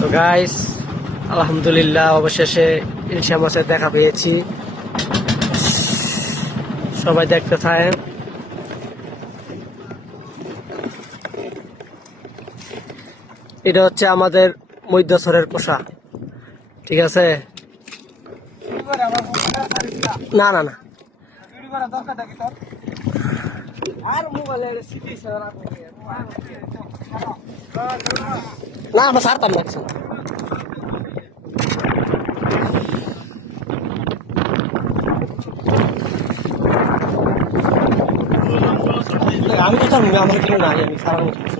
তো গাইস, আলহামদুলিল্লাহ অবশেষে ইলশা মাছের দেখা পেয়েছি। সবাই দেখতে থাকেন। এটা হচ্ছে আমাদের মধ্যছরের পোষা, ঠিক আছে? না না না না, আমরা ছাড়তাম না কিছু। আমি তো জানি আমার কেন নাই, আমি সারা কিছু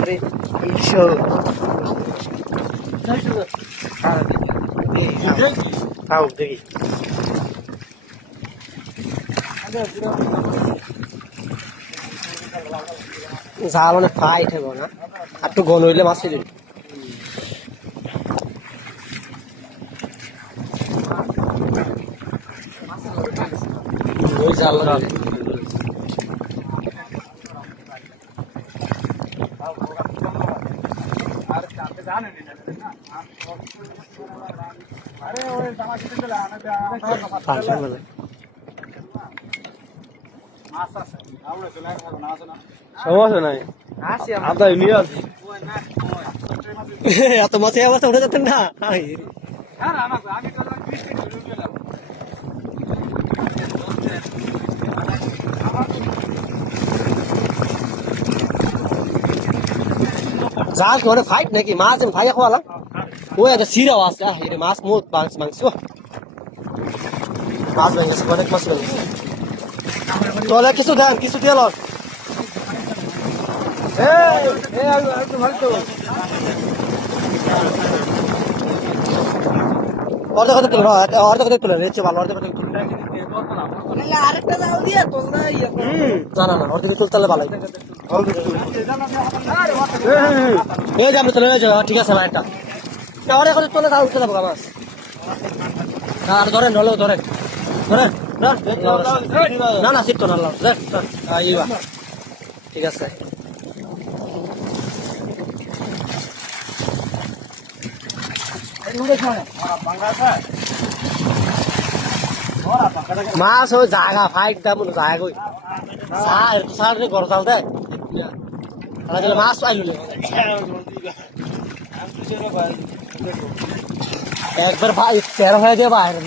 আরে ইলশা তাও দেখি জাল অনেক ফাইট হবো না, আর একটু ঘন হইলে মাছ দিবি। ওই জাল সমস্যা নাই, আদায় নিয়ে আসি। এত মাছে আবার উঠে যেতেন না। জাল কি ফাইট নাকি? মাছ ভাই খাওয়ালাম ওই একটা সিরাও আছে। মাছ মুখ মাংস মাছ ভেঙেছে, অনেক মাছ ভেঙেছে। তলে কিছু দেন, কিছু দিয়ে লন। অর্ধেক অর্ধেক তুলে, অর্ধেক অর্ধেক তুলে রেচে ভালো, অর্ধেক অর্ধেক তুলে। না না না, অর্ধেক তুলতে হলে ভালো। এই যে আপনি তুলে ঠিক আছে ভাই, একটা অর্ধেক অর্ধেক তুলে তাহলে উঠতে যাবো মাছ। আর ধরেন, হলেও ধরেন ধরেন। না না শিখতো না, ঠিক আছে। মাছ ওই জায়গা ফাইট দাম জায়গা কই সাড়ে ঘর চাল দেয় মাছ পাইল একবার ভাই তেরো হয়ে যাবে বাইরে।